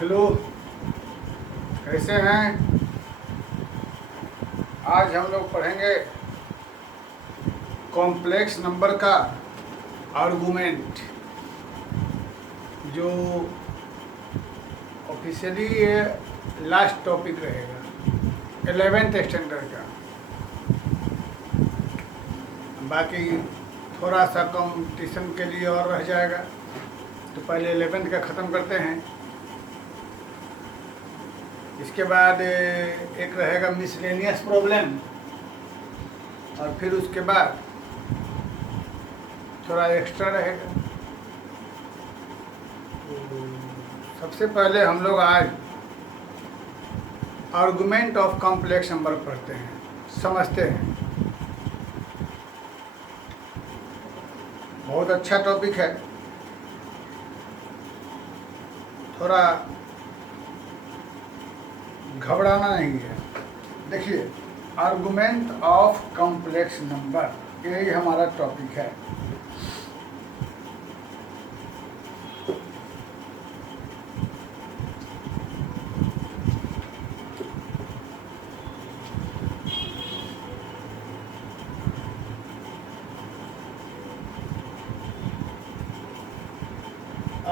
Hello, कैसे हैं? आज हम लोग पढ़ेंगे कॉम्प्लेक्स नंबर का आर्गूमेंट, जो ऑफिशियली ये लास्ट टॉपिक रहेगा 11th स्टैंडर्ड का। बाकी थोड़ा सा कंपटीशन के लिए और रह जाएगा, तो पहले 11th का ख़त्म करते हैं। इसके बाद एक रहेगा मिसलेनियस प्रॉब्लम, और फिर उसके बाद थोड़ा एक्स्ट्रा रहेगा। सबसे पहले हम लोग आज आर्गुमेंट ऑफ कॉम्प्लेक्स नंबर पढ़ते हैं, समझते हैं। बहुत अच्छा टॉपिक है, थोड़ा घबराना नहीं है। देखिए, आर्गुमेंट ऑफ कॉम्प्लेक्स नंबर, यही हमारा टॉपिक है।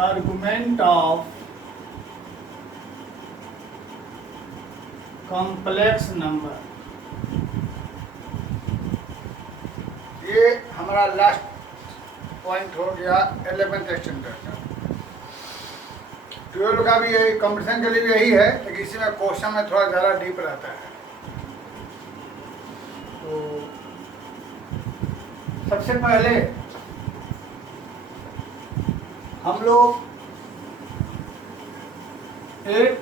आर्गुमेंट ऑफ कॉम्प्लेक्स नंबर, ये हमारा लास्ट पॉइंट हो गया 11th स्टैंडर्ड का। 12 का भी यही, कंपटीशन के लिए भी यही है, लेकिन इसी में क्वेश्चन में थोड़ा ज़्यादा डीप रहता है। तो सबसे पहले हम लोग एक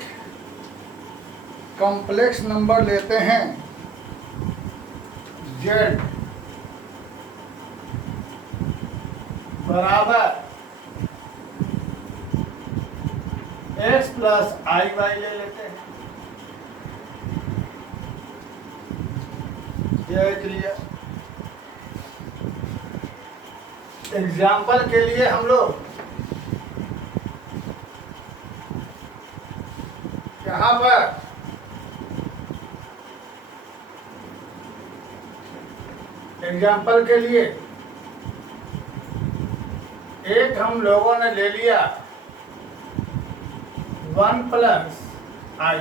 कॉम्प्लेक्स नंबर लेते हैं z बराबर x प्लस आई वाई ले लेते हैं। z लिया। एग्जाम्पल के लिए हम लोग यहाँ पर एग्जाम्पल के लिए एक हम लोगों ने ले लिया 1 प्लस आई।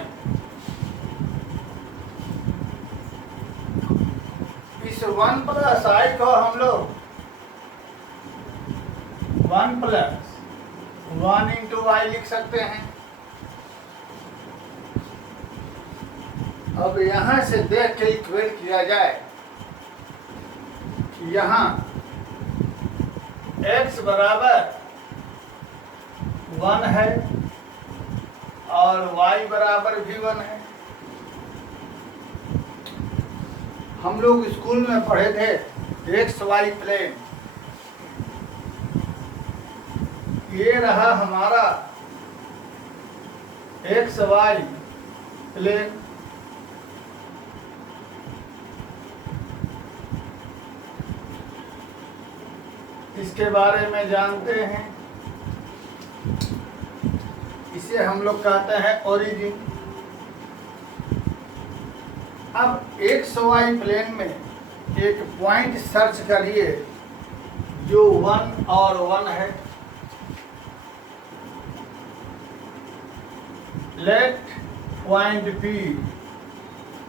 इस 1 प्लस आई को हम लोग 1 प्लस 1 इंटू आई लिख सकते हैं। अब यहाँ से देख के इक्वेट किया जाए, यहाँ x बराबर 1 है और y बराबर भी 1 है। हम लोग स्कूल में पढ़े थे एक्स वाई प्लेन। ये रहा हमारा एक्स वाई प्लेन। इसके बारे में जानते हैं, इसे हम लोग कहते हैं ओरिजिन। अब एक्स वाई प्लेन में एक पॉइंट सर्च करिए जो 1 और 1 है। Let point P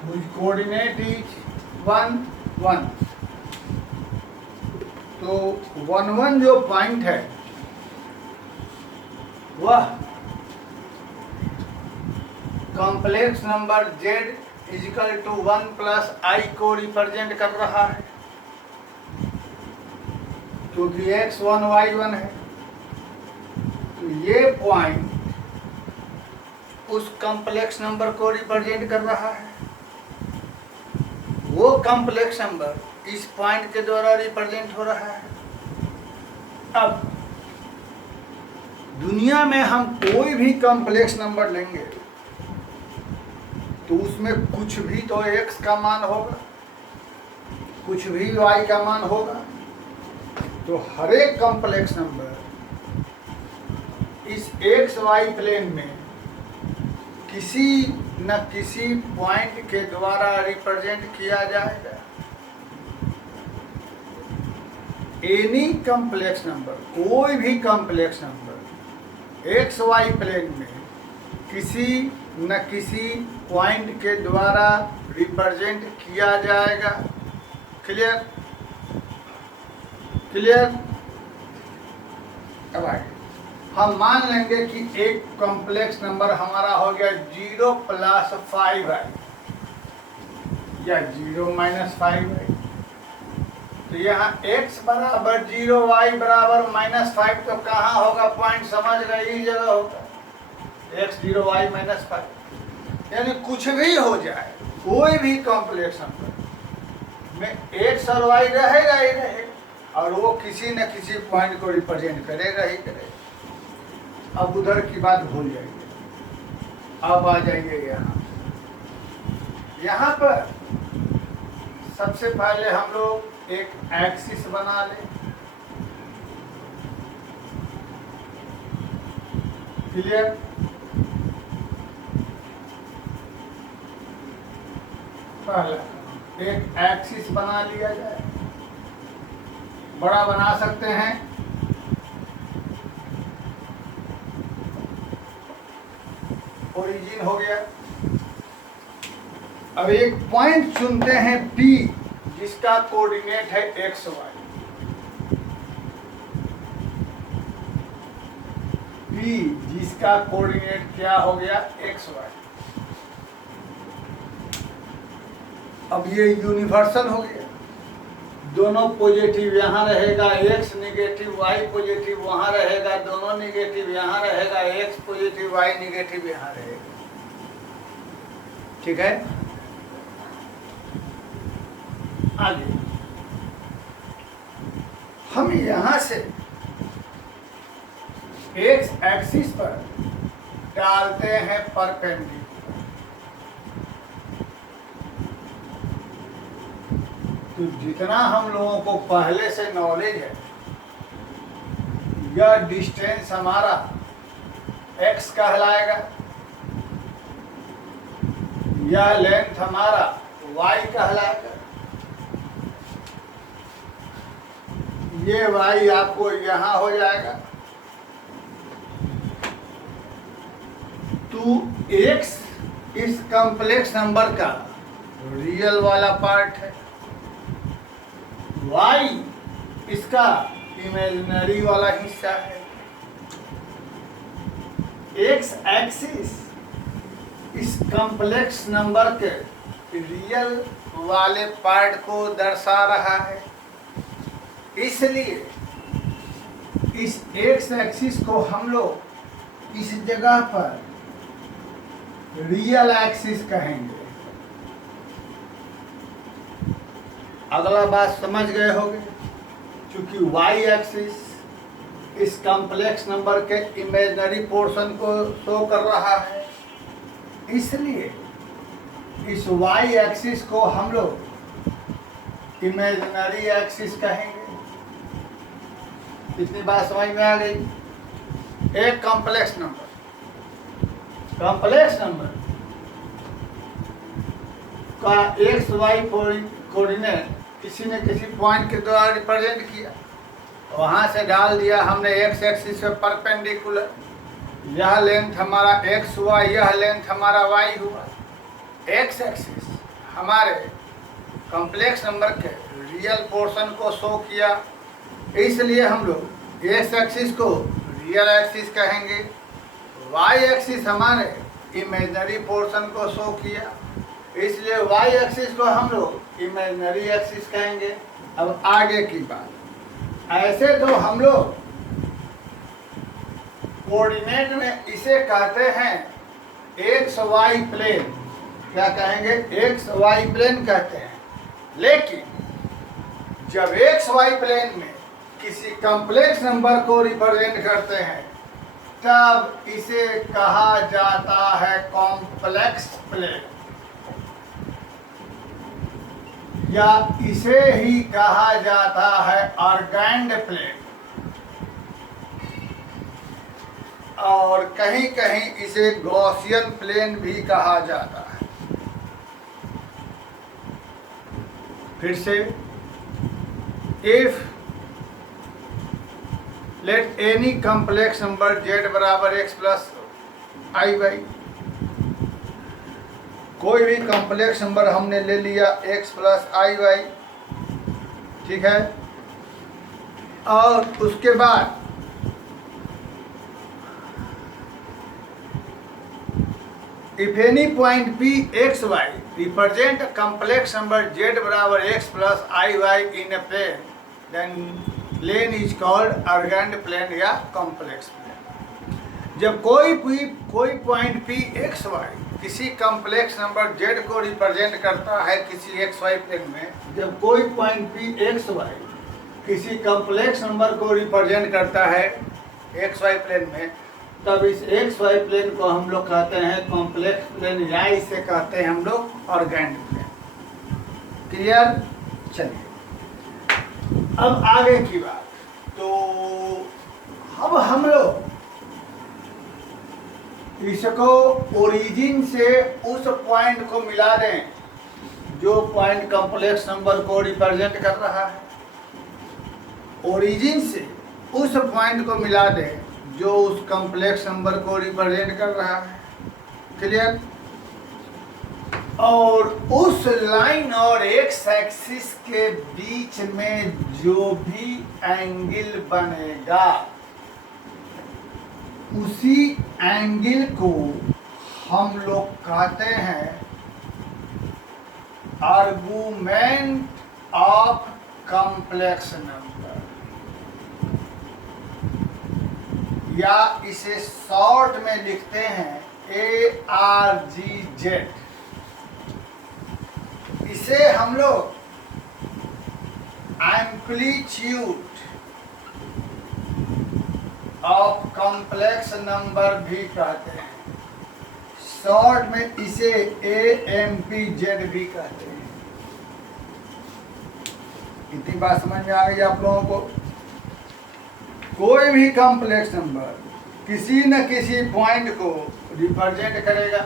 whose coordinate is 1 1। तो 1 1 जो पॉइंट है वह complex number z is equal to 1 plus i को रिप्रेजेंट कर रहा है, क्योंकि x 1 y 1 है। तो ये पॉइंट उस कॉम्प्लेक्स नंबर को रिप्रेजेंट कर रहा है। वो कॉम्प्लेक्स नंबर इस पॉइंट के द्वारा रिप्रेजेंट हो रहा है। अब दुनिया में हम कोई भी कॉम्प्लेक्स नंबर लेंगे तो उसमें कुछ भी तो x का मान होगा, कुछ भी y का मान होगा। तो हर एक कॉम्प्लेक्स नंबर इस एक्स वाई प्लेन में किसी न किसी पॉइंट के द्वारा रिप्रेजेंट किया जाएगा। एनी कॉम्प्लेक्स नंबर, कोई भी complex number X Y plane में किसी न किसी पॉइंट के द्वारा रिप्रेजेंट किया जाएगा। क्लियर? क्लियर? अब आगे हम मान लेंगे कि एक कॉम्प्लेक्स नंबर हमारा हो गया 0 + 5i या 0 - 5i। तो यहाँ x बराबर 0, y बराबर -5, तो कहाँ होगा पॉइंट? समझ गए, इस जगह होगा x 0 y -5। यानी कुछ भी हो जाए, कोई भी कॉम्प्लेक्स नंबर में x और y रहेगा ही रहेगा, और वो किसी न किसी पॉइंट को रिप्रेजेंट करेगा ही करेगा। अब उधर की बात भूल जाइए, अब आ जाइए यहाँ पर सबसे पहले हम लोग एक एक्सिस बना लें। क्लियर? पहला एक एक्सिस बना लिया जाए, बड़ा बना सकते हैं। ओरिजिन हो गया। अब एक पॉइंट चुनते हैं P, जिसका कोऑर्डिनेट है एक्स वाई। P जिसका कोऑर्डिनेट क्या हो गया? X Y. अब ये यूनिवर्सल हो गया, दोनों पॉजिटिव यहाँ रहेगा, x निगेटिव y पॉजिटिव वहाँ रहेगा, दोनों निगेटिव यहाँ रहेगा, x पॉजिटिव y निगेटिव यहाँ रहेगा। ठीक है? आगे हम यहाँ से x एक्सिस पर डालते हैं परपेंडिकुलर। तो जितना हम लोगों को पहले से नॉलेज है, यह डिस्टेंस हमारा x कहलाएगा, यह लेंथ हमारा y कहलाएगा। ये y आपको यहाँ हो जाएगा। तो x इस कॉम्प्लेक्स नंबर का रियल वाला पार्ट है, y इसका इमेजिनरी वाला हिस्सा है। x एक्सिस इस कॉम्प्लेक्स नंबर के रियल वाले पार्ट को दर्शा रहा है, इसलिए इस x एक्सिस को हम लोग इस जगह पर रियल एक्सिस कहेंगे। अगला बात समझ गए होंगे, क्योंकि y एक्सिस इस कॉम्प्लेक्स नंबर के इमेजिनरी पोर्शन को शो कर रहा है, इसलिए इस y एक्सिस को हम लोग इमेजिनरी एक्सिस कहेंगे। इतनी बात समझ में आ गई? एक कॉम्प्लेक्स नंबर का एक्स वाई कोऑर्डिनेट किसी न किसी पॉइंट के द्वारा रिप्रेजेंट किया, वहां से डाल दिया हमने एक्स एक्सिस पे परपेंडिकुलर। यह लेंथ हमारा एक्स हुआ, यह लेंथ हमारा वाई हुआ। एक्स एक्सिस हमारे कॉम्प्लेक्स नंबर के रियल पोर्शन को शो किया, इसलिए हम लोग एक्स एक्सिस को रियल एक्सिस कहेंगे। वाई एक्सिस हमारे इमेजिनरी पोर्शन को शो किया, इसलिए वाई एक्सिस को हम लोग इमेजिनरी एक्सिस कहेंगे। अब आगे की बात, ऐसे तो हम लोग कोऑर्डिनेट में इसे कहते हैं एक्स वाई प्लेन। क्या कहेंगे? एक्स वाई प्लेन कहते हैं। लेकिन जब एक्स वाई प्लेन में किसी कॉम्प्लेक्स नंबर को रिप्रेजेंट करते हैं, तब इसे कहा जाता है कॉम्प्लेक्स प्लेन, या इसे ही कहा जाता है आर्गेंड प्लेन। और कहीं कहीं इसे गॉसियन प्लेन भी कहा जाता है। फिर से, if let any complex number z बराबर x प्लस आई वाई, कोई भी कॉम्प्लेक्स नंबर हमने ले लिया x प्लस आई वाई, ठीक है, और उसके बाद if any point p x y represent a complex number z बराबर x plus i y in a plane, then plane is called argand plane या complex plane। जब कोई पॉइंट p x y किसी कॉम्प्लेक्स नंबर z को represent करता है किसी x y plane में, जब कोई पॉइंट p x y किसी कॉम्प्लेक्स नंबर को रिप्रेजेंट करता है x y प्लेन में, तब इस एक्स वाई प्लेन को हम लोग कहते हैं कॉम्प्लेक्स प्लेन या इसे कहते हैं हम लोग ऑर्गेंड प्लेन। क्लियर? चलिए अब आगे की बात। तो अब हम लोग इसको ओरिजिन से उस पॉइंट को मिला दें जो पॉइंट कॉम्प्लेक्स नंबर को रिप्रेजेंट कर रहा है, ओरिजिन से उस पॉइंट को मिला दें जो उस कॉम्प्लेक्स नंबर को रिप्रेजेंट कर रहा है। क्लियर? और उस लाइन और एक्स एक्सिस के बीच में जो भी एंगल बनेगा उसी एंगल को हम लोग कहते हैं आर्गुमेंट ऑफ कॉम्प्लेक्स नंबर, या इसे शॉर्ट में लिखते हैं ARGZ। इसे हम लोग एम्पलीट्यूड ऑफ कॉम्प्लेक्स नंबर भी कहते हैं, शॉर्ट में इसे AMPZ भी कहते हैं। इतनी बात समझ में आ गई आप लोगों को? कोई भी कॉम्प्लेक्स नंबर किसी न किसी पॉइंट को रिप्रेजेंट करेगा,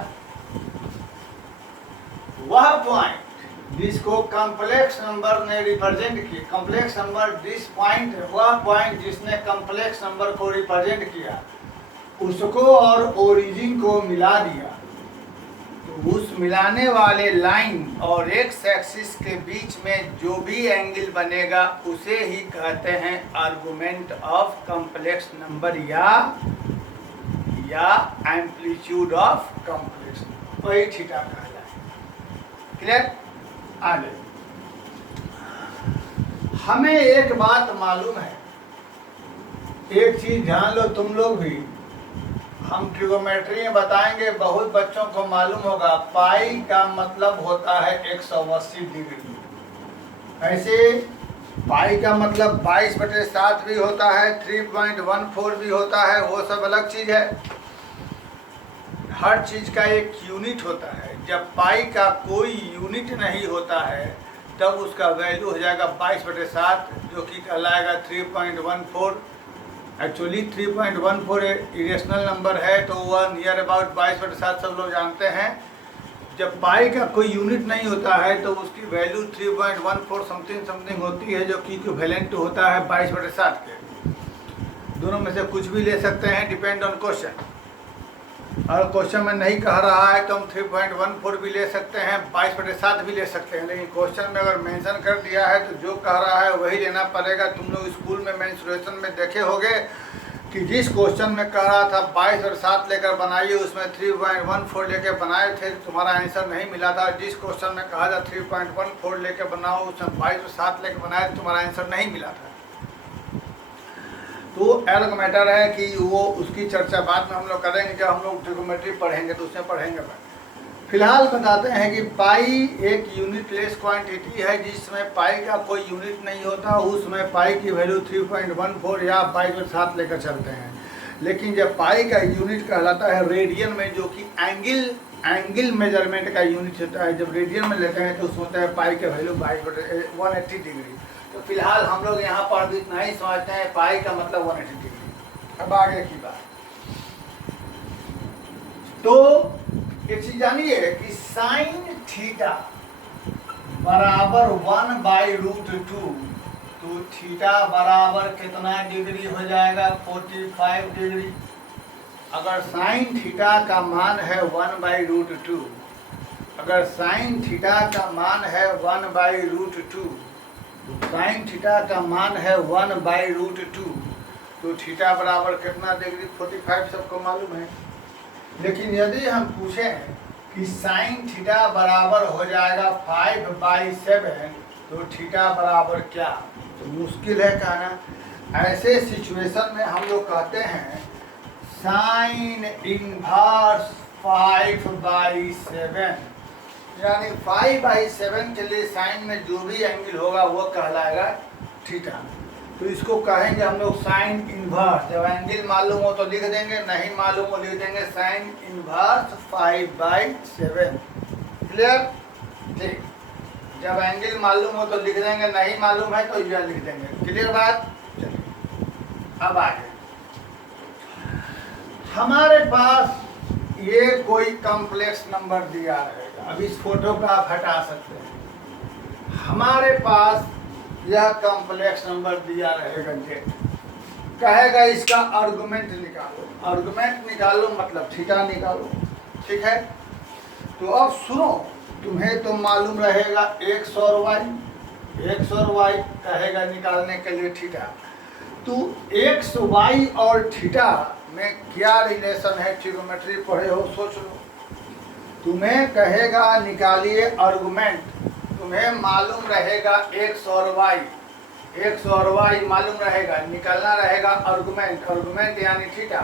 वह पॉइंट जिसको कॉम्प्लेक्स नंबर ने रिप्रेजेंट किया, कॉम्प्लेक्स नंबर जिस पॉइंट, वह पॉइंट जिसने कॉम्प्लेक्स नंबर को रिप्रेजेंट किया उसको और ओरिजिन को मिला दिया, तो उस मिलाने वाले लाइन और एक्स एक्सिस के बीच में जो भी एंगल बनेगा उसे ही कहते हैं आर्गुमेंट ऑफ कॉम्प्लेक्स नंबर या एम्पलीट्यूड ऑफ कॉम्प्लेक्स, वही थीटा कहलाए। क्लियर? आगे हमें एक बात मालूम है, एक चीज ध्यान लो तुम लोग भी, हम ट्रिगोमेट्री में बताएंगे, बहुत बच्चों को मालूम होगा, पाई का मतलब होता है 180 डिग्री। ऐसे पाई का मतलब 22/7 भी होता है, 3.14 भी होता है, वो सब अलग चीज है। हर चीज का एक यूनिट होता है। जब पाई का कोई यूनिट नहीं होता है तब उसका वैल्यू हो जाएगा 22/7, जो कि कहलाएगा 3.14। एक्चुअली 3.14 इरेशनल नंबर है, तो वह नियर अबाउट 22/7 सब लोग जानते हैं। जब पाई का कोई यूनिट नहीं होता है तो उसकी वैल्यू 3.14 समथिंग होती है, जो कि इक्विवेलेंट होता है 22/7 के। दोनों में से कुछ भी ले सकते हैं, डिपेंड ऑन क्वेश्चन। और क्वेश्चन में नहीं कह रहा है तो हम 3.14 भी ले सकते हैं, 22/7 भी ले सकते हैं, लेकिन क्वेश्चन में अगर मेंशन कर दिया है तो जो कह रहा है वही लेना पड़ेगा। तुम लोग स्कूल में मेंसुरेशन में देखे होंगे कि जिस क्वेश्चन में कह रहा था 22/7 लेकर बनाइए, उसमें 3.14 लेकर बनाए थे, तुम्हारा आंसर नहीं मिला था। जिस क्वेश्चन में कहा था 3.14 लेकर बनाओ, उसमें 22/7 लेकर बनाए, तुम्हारा आंसर नहीं मिला था। तो अलग मैटर है कि वो उसकी चर्चा बाद में हम लोग करेंगे, जब हम लोग ट्रिगोमेट्री पढ़ेंगे तो उसमें पढ़ेंगे। फिलहाल बताते हैं कि पाई एक यूनिटलेस क्वांटिटी है, जिसमें पाई का कोई यूनिट नहीं होता, उसमें पाई की वैल्यू 3.14 या 22/7 लेकर चलते हैं। लेकिन जब पाई का यूनिट कहलाता है रेडियन में, जो कि एंगल मेजरमेंट का यूनिट होता है, जब रेडियन में लेते हैं तो उसमें होता है पाई का वैल्यू 180 डिग्री। तो फिलहाल हम लोग यहाँ पर भी इतना ही समझते हैं, पाई का मतलब 180 डिग्री। अब आगे की बात, तो एक चीज जानिए कि साइन थीटा बराबर 1/√2, तो थीटा बराबर कितना डिग्री हो जाएगा? 45 डिग्री। अगर साइन थीटा का मान है 1/√2, अगर साइन थीटा का मान है 1/√2, साइन थीटा का मान है 1/√2, तो थीटा बराबर कितना डिग्री? 45 सबको मालूम है। लेकिन यदि हम पूछें कि साइन थीटा बराबर हो जाएगा 5/7, तो थीटा बराबर क्या? तो मुश्किल है कहना। ऐसे सिचुएशन में हम लोग कहते हैं साइन इनवर्स 5/7, यानी 5/7 के लिए साइन में जो भी एंगल होगा वो कहलाएगा थीटा। तो इसको कहेंगे हम लोग साइन इनवर्स। जब एंगल मालूम हो तो लिख देंगे, नहीं मालूम हो लिख देंगे साइन इनवर्स 5/7। क्लियर? ठीक। जब एंगल मालूम हो तो लिख देंगे, नहीं मालूम है तो यह लिख देंगे। क्लियर बात? चलिए अब आगे। हमारे पास ये कोई कॉम्प्लेक्स नंबर दिया रहेगा। अब इस फोटो को आप हटा सकते हैं। हमारे पास यह कॉम्प्लेक्स नंबर दिया रहेगा जेड, कहेगा इसका आर्गुमेंट निकालो। आर्गुमेंट निकालो मतलब थीटा निकालो। ठीक है? तो अब सुनो, तुम्हें तो मालूम रहेगा एक्स और वाई कहेगा निकालने के लिए थीटा। तो एक्स वाई और थीटा में क्या रिलेशन है? ट्रिग्नोमेट्री पढ़े हो, सोच लो। तुम्हें कहेगा निकालिए आर्गुमेंट, तुम्हें मालूम रहेगा एक्स और वाई मालूम रहेगा, निकलना रहेगा आर्गुमेंट यानी थीटा।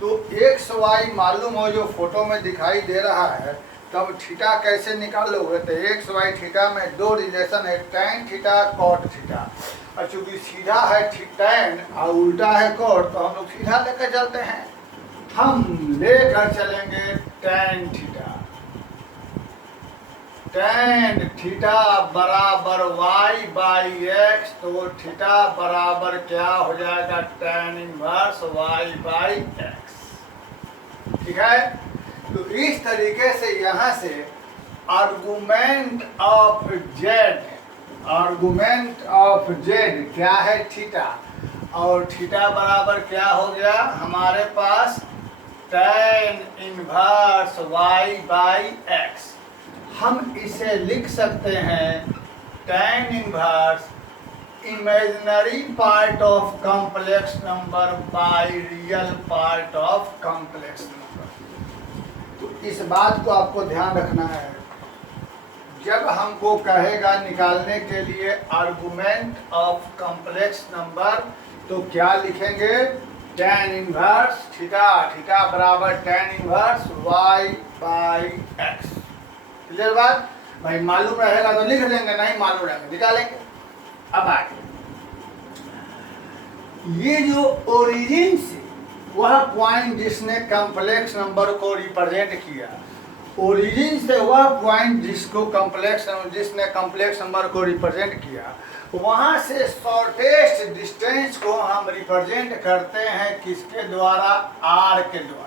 तो एक्स वाई मालूम हो जो फोटो में दिखाई दे रहा है, तब थीटा कैसे निकालोगे? तो एक्स वाई थीटा में दो रिलेशन है, टैन थीटा कॉट थीटा। और चूंकि सीधा है टैन और उल्टा है कॉट, तो हम लोग सीधा लेकर चलते हैं। हम लेकर चलेंगे टैन थीटा। टैन थीटा बराबर y/x, तो थीटा बराबर क्या हो जाएगा? Tan inverse y/x। ठीक है? तो इस तरीके से यहाँ से आर्गुमेंट ऑफ जेड क्या है? थीटा। और थीटा बराबर क्या हो गया हमारे पास? Tan inverse y/x। हम इसे लिख सकते हैं tan inverse imaginary part of complex number by real part of complex number. तो इस बात को आपको ध्यान रखना है। जब हमको कहेगा निकालने के लिए आर्गुमेंट ऑफ कॉम्प्लेक्स नंबर, तो क्या लिखेंगे? टैन इनवर्स थीटा बराबर टैन इनवर्स y/x। क्लियर बात? भाई मालूम रहेगा तो लिख लेंगे, नहीं मालूम रहेगा निकालेंगे। अब आगे, ये जो ओरिजिन से वह पॉइंट जिसने कॉम्प्लेक्स नंबर को रिप्रेजेंट किया, ओरिजिन से वह पॉइंट जिसने कॉम्प्लेक्स नंबर को रिप्रेजेंट किया, वहां से शॉर्टेस्ट डिस्टेंस को हम रिप्रेजेंट करते हैं किसके द्वारा? आर के द्वारा।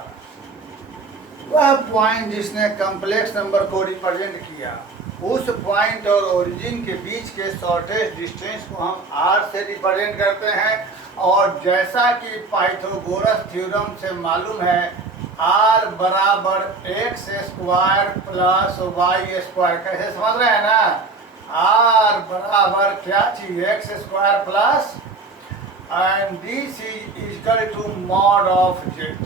वह पॉइंट जिसने कॉम्प्लेक्स नंबर को रिप्रेजेंट किया, उस पॉइंट और ओरिजिन के बीच के शॉर्टेस्ट डिस्टेंस को हम आर से रिप्रेजेंट करते हैं। और जैसा कि पाइथागोरस थ्योरम से मालूम है, आर बराबर X square plus Y square. कैसे समझ रहे हैं ना? आर बराबर क्या चीज? X square plus and this is equal to mod of Z.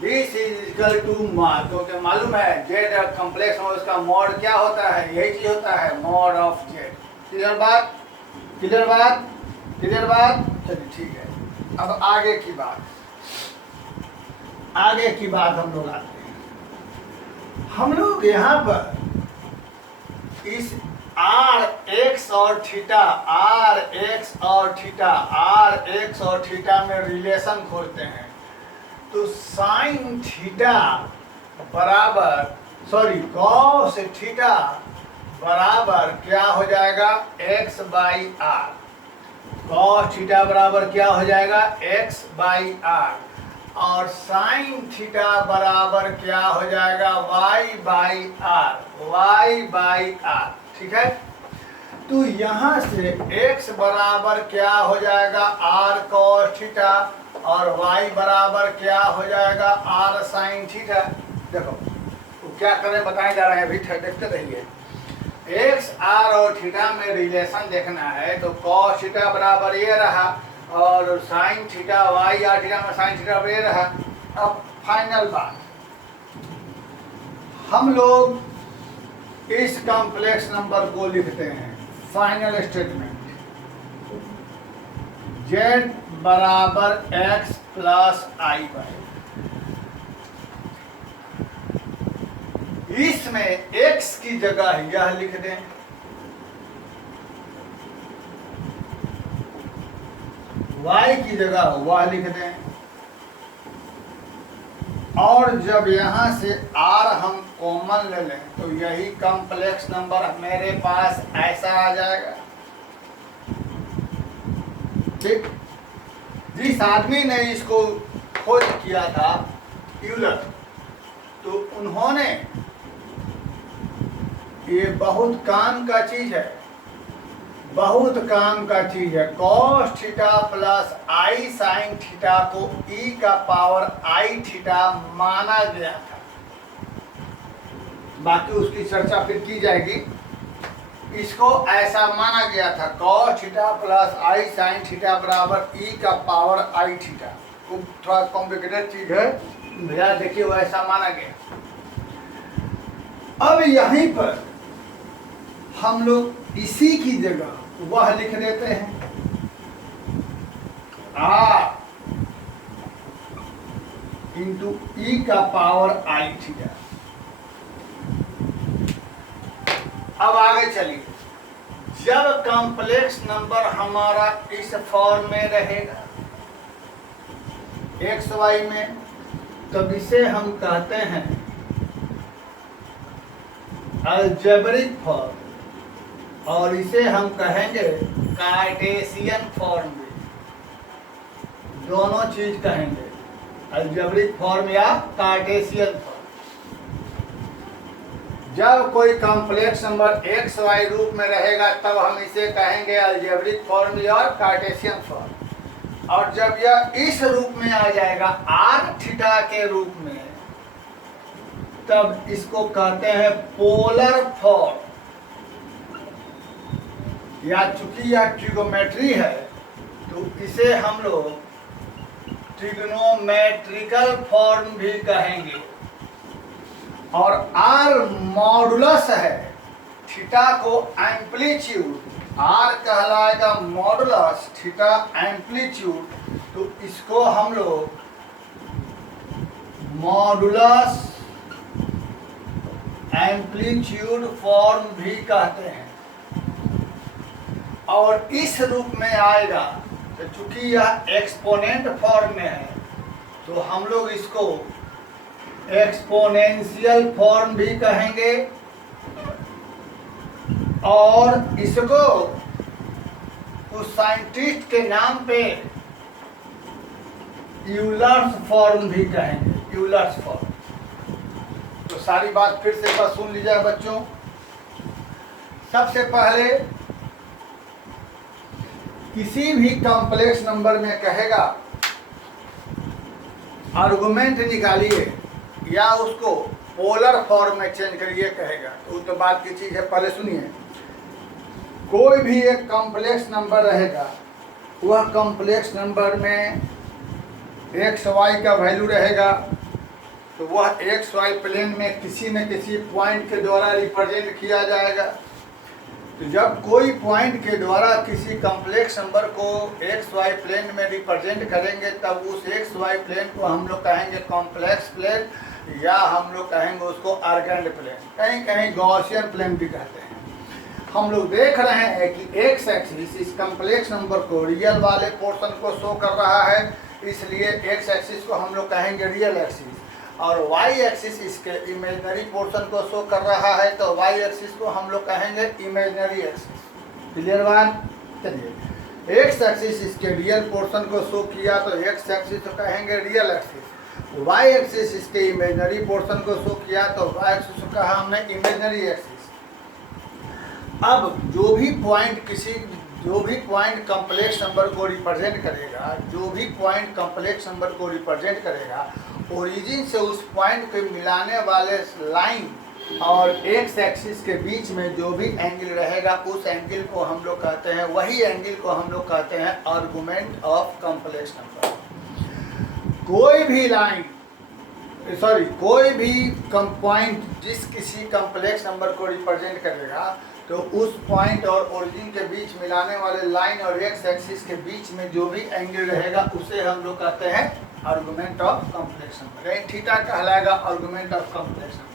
This is equal to mod, क्योंकि मालूम है जेड कॉम्प्लेक्स में उसका मॉड क्या होता है? यही चीज होता है, मॉड ऑफ जेड। क्लियर बात? क्लियर बात? क्लियर बात? चलिए ठीक है। अब आगे की बात हम लोग आते हैं। हम लोग यहाँ पर इस आर एक्स और थीटा में रिलेशन खोजते हैं। तो साइन थीटा बराबर कॉस थीटा बराबर क्या हो जाएगा? x/r। कॉस थीटा बराबर क्या हो जाएगा? x/r। और साइन थीटा बराबर क्या हो जाएगा, y/r। ठीक है, तो यहाँ से x बराबर क्या हो जाएगा, r cos थीटा, और y बराबर क्या हो जाएगा, r sin थीटा। देखो तो क्या करें बताए जा रहे हैं, अभी देखते रहिए। एक्स आर और थीटा में रिलेशन देखना है तो cos थीटा बराबर ये रहा, और sine theta Y R theta में साइन थीटा बराबर ये रहा। अब फाइनल बात, हम लोग इस कॉम्प्लेक्स नंबर को लिखते हैं फाइनल स्टेटमेंट, z बराबर x प्लस आई बाई। इसमें x की जगह यह लिख दें, y की जगह वह लिख दें, और जब यहां से r हम कॉमन ले लें तो यही कॉम्प्लेक्स नंबर मेरे पास ऐसा आ जाएगा। ठीक, जिस आदमी ने इसको खोज किया था यूलर, तो उन्होंने, ये बहुत काम का चीज है, बहुत काम का चीज है, cos थीटा प्लस आई साइन थीटा को e का पावर आई थीटा माना गया था। बाकी उसकी चर्चा फिर की जाएगी। इसको ऐसा माना गया था, cos थीटा प्लस आई साइन थीटा बराबर e का पावर आई थीटा। थोड़ा कॉम्प्लिकेटेड चीज है भैया, देखिए वो ऐसा माना गया। अब यहीं पर हम लोग इसी की जगह वह लिख देते हैं, r इंटू ई का पावर आई थीटा। अब आगे चलिए, जब कॉम्प्लेक्स नंबर हमारा इस फॉर्म में रहेगा एक्स वाई में, तब इसे हम कहते हैं अलजेब्रिक फॉर्म, और इसे हम कहेंगे कार्टेशियन फॉर्म भी, दोनों चीज कहेंगे, अलजेब्रिक फॉर्म या कार्टेशियन फॉर्म। जब कोई कॉम्प्लेक्स नंबर एक्स वाई रूप में रहेगा तब हम इसे कहेंगे अलजेब्रिक फॉर्म या कार्टेशियन फॉर्म, और जब यह इस रूप में आ जाएगा आर थीटा के रूप में, तब इसको कहते हैं पोलर फॉर्म, या चूंकि यह ट्रिगोमेट्री है तो इसे हम लोग ट्रिग्नोमेट्रिकल फॉर्म भी कहेंगे। और आर मॉडुलस है थीटा को एम्पलीट्यूड, आर कहलाएगा मॉडुलस थीटा एम्पलीट्यूड, तो इसको हम लोग मॉडुलस एम्पलीट्यूड फॉर्म भी कहते हैं। और इस रूप में आएगा तो चूंकि यह एक्सपोनेंट फॉर्म में है तो हम लोग इसको एक्सपोनेंशियल फॉर्म भी कहेंगे, और इसको उस साइंटिस्ट के नाम पे यूलर्स फॉर्म भी कहेंगे, यूलर्स फॉर्म। तो सारी बात फिर से एक बार सुन लीजिए बच्चों। सबसे पहले किसी भी कॉम्प्लेक्स नंबर में कहेगा आर्गुमेंट निकालिए या उसको पोलर फॉर्म में चेंज करिए कहेगा, तो बात की चीज है। पहले सुनिए, कोई भी एक कॉम्प्लेक्स नंबर रहेगा, वह कॉम्प्लेक्स नंबर में एक्स वाई का वैल्यू रहेगा, तो वह एक्स वाई प्लेन में किसी न किसी पॉइंट के द्वारा रिप्रेजेंट किया जाएगा। तो जब कोई पॉइंट के द्वारा किसी कॉम्प्लेक्स नंबर को एक्स वाई प्लेन में रिप्रेजेंट करेंगे, तब उस एक्स वाई प्लेन को हम लोग कहेंगे कॉम्प्लेक्स प्लेन, या हम लोग कहेंगे उसको आर्गेंड प्लेन, कहीं कहीं गॉसियन प्लेन भी कहते हैं। हम लोग देख रहे हैं कि एक्स एक्सिस इस कॉम्प्लेक्स नंबर को रियल वाले पोर्शन को शो कर रहा है, इसलिए एक्स एक्सिस को हम लोग कहेंगे रियल एक्सिस, और वाई एक्सिस इसके इमेजिनरी पोर्शन को शो कर रहा है, तो वाई एक्सिस को हम लोग कहेंगे इमेजिनरी एक्सिस। क्लियर बात? चलिए एक्स एक्सिस इसके रियल पोर्शन को शो किया तो एक्स एक्सिस तो कहेंगे रियल एक्सिस, वाई एक्सिस इसके इमेजनरी पोर्शन को शो किया तो वाई एक्सिस को कहा हमने इमेजनरी एक्सिस। अब जो भी पॉइंट कॉम्प्लेक्स नंबर को रिप्रेजेंट करेगा, ओरिजिन से उस पॉइंट को मिलाने वाले लाइन और एक्स एक्सिस के बीच में जो भी एंगल रहेगा उस एंगल को हम लोग कहते हैं, वही एंगल को हम लोग कहते हैं आर्गुमेंट ऑफ कॉम्प्लेक्स नंबर। कोई भी पॉइंट जिस किसी कॉम्प्लेक्स नंबर को रिप्रेजेंट करेगा तो उस पॉइंट और ओरिजिन के बीच मिलाने वाले लाइन और एक्स एक्सिस के बीच में जो भी एंगल रहेगा उसे हम लोग कहते हैं argument of complex number. Theta कहलाएगा आर्गुमेंट ऑफ कॉम्प्लेक्स नंबर।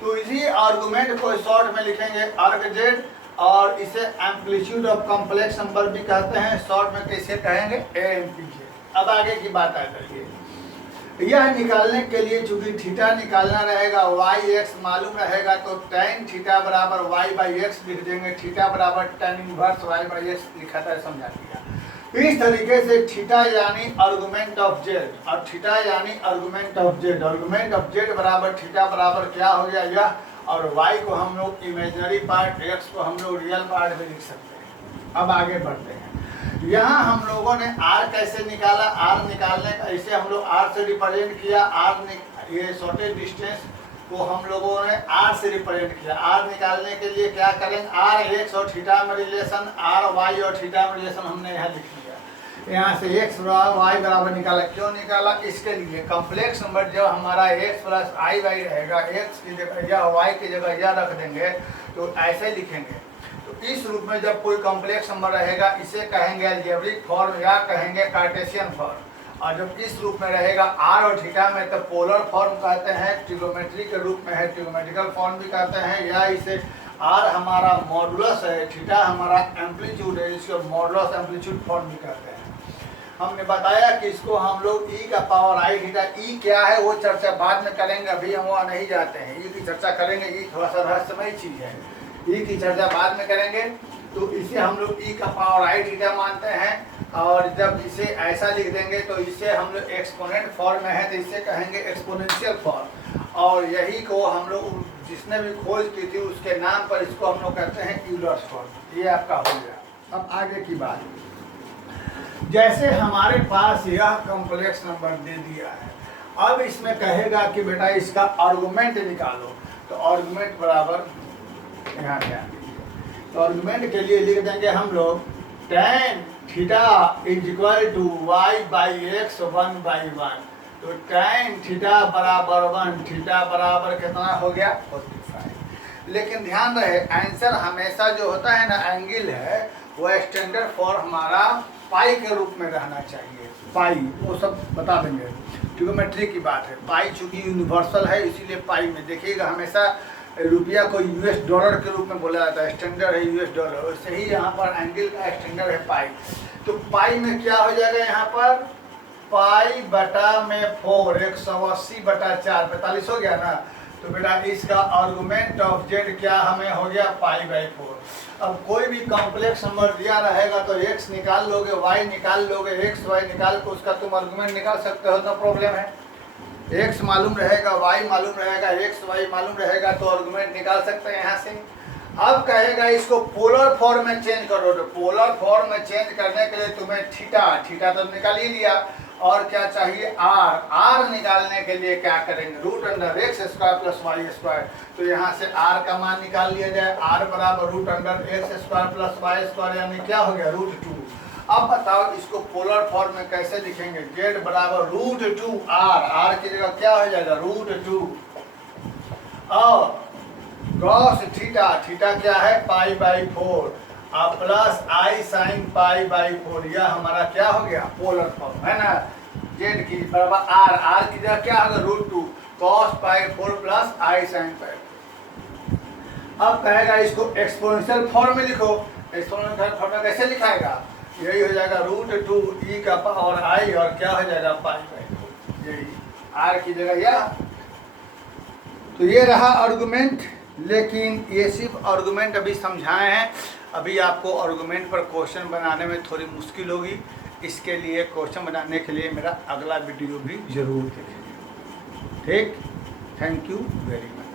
तो इसी आर्गुमेंट को शॉर्ट में लिखेंगे आर्ग जेड, और इसे एम्पलीट्यूड ऑफ कॉम्प्लेक्स नंबर भी कहते हैं, शॉर्ट में कैसे कहेंगे एएमपीजे। अब आगे की बात आ करिए, यह निकालने के लिए चूंकि थीटा निकालना रहेगा, वाई एक्स मालूम रहेगा तो tan थीटा बराबर वाई बाई एक्स लिख देंगे, थीटा बराबर tan inverse Y by X लिखा था, समझा दिया। इस तरीके से थीटा यानी आर्गुमेंट ऑफ जेड और थीटा यानी आर्गुमेंट ऑफ जेड बराबर थीटा बराबर क्या हो गया यह, और वाई को हम लोग इमेजिनरी पार्ट, एक्स को हम लोग रियल पार्ट में लिख सकते हैं। अब आगे बढ़ते हैं, यहाँ हम लोगों ने आर कैसे निकाला, आर निकालने का इसे हम लोग आर से रिप्रेजेंट किया, ये शॉर्टेज डिस्टेंस को हम लोगों ने आर से रिप्रेजेंट किया। आर निकालने के लिए क्या करेंगे, आर एक्स और थीटा में रिलेशन, आर वाई और थीटा में रिलेशन हमने यहाँ लिख लिया। यहाँ से एक्स वाई बराबर निकाला, क्यों निकाला, इसके लिए कॉम्प्लेक्स नंबर जब हमारा एक्स प्लस आई वाई रहेगा, एक्स की जगह या वाई की जगह या रख देंगे तो ऐसे लिखेंगे। तो इस रूप में जब कोई कॉम्प्लेक्स नंबर रहेगा इसे कहेंगे अलजेब्रिक फॉर्म या कहेंगे कार्टेशियन फॉर्म, और जब इस रूप में रहेगा आर और थीटा में तो पोलर फॉर्म कहते हैं, ट्रिगोमेट्री के रूप में है, ट्रिगोमेट्रिकल फॉर्म भी कहते हैं, या इसे आर हमारा मॉडुलस है, थीटा हमारा एम्पलीट्यूड है, इसको मॉडुलस एम्पलीट्यूड फॉर्म भी कहते हैं। हमने बताया कि इसको हम लोग ई का पावर आई थीटा, ई क्या है वो चर्चा बाद में करेंगे, अभी हम वहाँ नहीं जाते हैं, ई की चर्चा करेंगे, ई थोड़ा सा रहस्यमय चीज़ है, ई की चर्चा बाद में करेंगे। तो इसे हम लोग ई का पावर आई थीटा मानते हैं, और जब इसे ऐसा लिख देंगे तो इसे हम लोग एक्सपोनेंट फॉर्म में है तो इसे कहेंगे एक्सपोनेंशियल फॉर्म, और यही को हम लोग जिसने भी खोज की थी उसके नाम पर इसको हम लोग कहते हैं यूलर्स फॉर्म। ये आपका हो गया। अब आगे की बात, जैसे हमारे पास यह कॉम्प्लेक्स नंबर दे दिया है, अब इसमें कहेगा कि बेटा इसका आर्गुमेंट निकालो, तो आर्गुमेंट बराबर यहाँ ध्यान दीजिए, तो आर्गुमेंट के लिए लिख देंगे हम लोग tan theta is equal to Y by X 1/1, तो tan थीटा बराबर 1, थीटा बराबर कितना हो गया 45। लेकिन ध्यान रहे आंसर हमेशा जो होता है ना एंगल है वो स्टैंडर्ड फॉर हमारा पाई के रूप में रहना चाहिए, पाई वो सब बता देंगे, ट्रिगोमेट्री की बात है, पाई चूंकि यूनिवर्सल है इसीलिए पाई में देखिएगा हमेशा रुपया को यूएस डॉलर के रूप में बोला जाता है, स्टैंडर्ड है यूएस डॉलर, वैसे ही यहाँ पर एंगल का स्टैंडर्ड है पाई। तो पाई में क्या हो जाएगा यहाँ पर पाई बटा में 4, 180/4, 45 हो गया ना, तो बेटा इसका आर्गुमेंट ऑफ जेड क्या हमें हो गया π/4। अब कोई भी कॉम्प्लेक्स नंबर दिया रहेगा तो एक्स निकाल लोगे, वाई निकाल लोगे, एक्स वाई निकाल के उसका तुम आर्गुमेंट निकाल सकते हो, नो प्रॉब्लम है। एक्स मालूम रहेगा, वाई मालूम रहेगा, एक्स वाई मालूम रहेगा तो आर्गुमेंट निकाल सकते हैं यहाँ से। अब कहेगा इसको पोलर फॉर्म में चेंज करो, तो पोलर फॉर्म में चेंज करने के लिए तुम्हें थीटा तो निकाल ही लिया, और क्या चाहिए आर निकालने के लिए क्या करेंगे √x² + y², तो यहाँ से आर का मान निकाल लिया जाए, आर बराबर √x² + y² यानी क्या हो गया √2। अब बताओ इसको पोलर फॉर्म में कैसे लिखेंगे, z बराबर √2r, आर की जगह क्या हो जाएगा √2, और cos थीटा क्या है π/4 प्लस i sin π/4, यह हमारा क्या हो गया पोलर फॉर्म है ना, z की बराबर r की जगह क्या होगा √2 cos π4 प्लस i sin π4। अब कहेगा इसको एक्सपोनेंशियल फॉर्म में लिखो, एक्सपोनेंशियल फॉर्म में कैसे लिखाएगा, यही हो जाएगा √2 e का पावर i और क्या हो जाएगा π/4, यही r की जगह यह। तो ये रहा आर्गुमेंट, लेकिन ये सिर्फ आर्गुमेंट अभी समझाए हैं, अभी आपको आर्गुमेंट पर क्वेश्चन बनाने में थोड़ी मुश्किल होगी, इसके लिए क्वेश्चन बनाने के लिए मेरा अगला वीडियो भी ज़रूर देखें। ठीक, थैंक यू वेरी मच।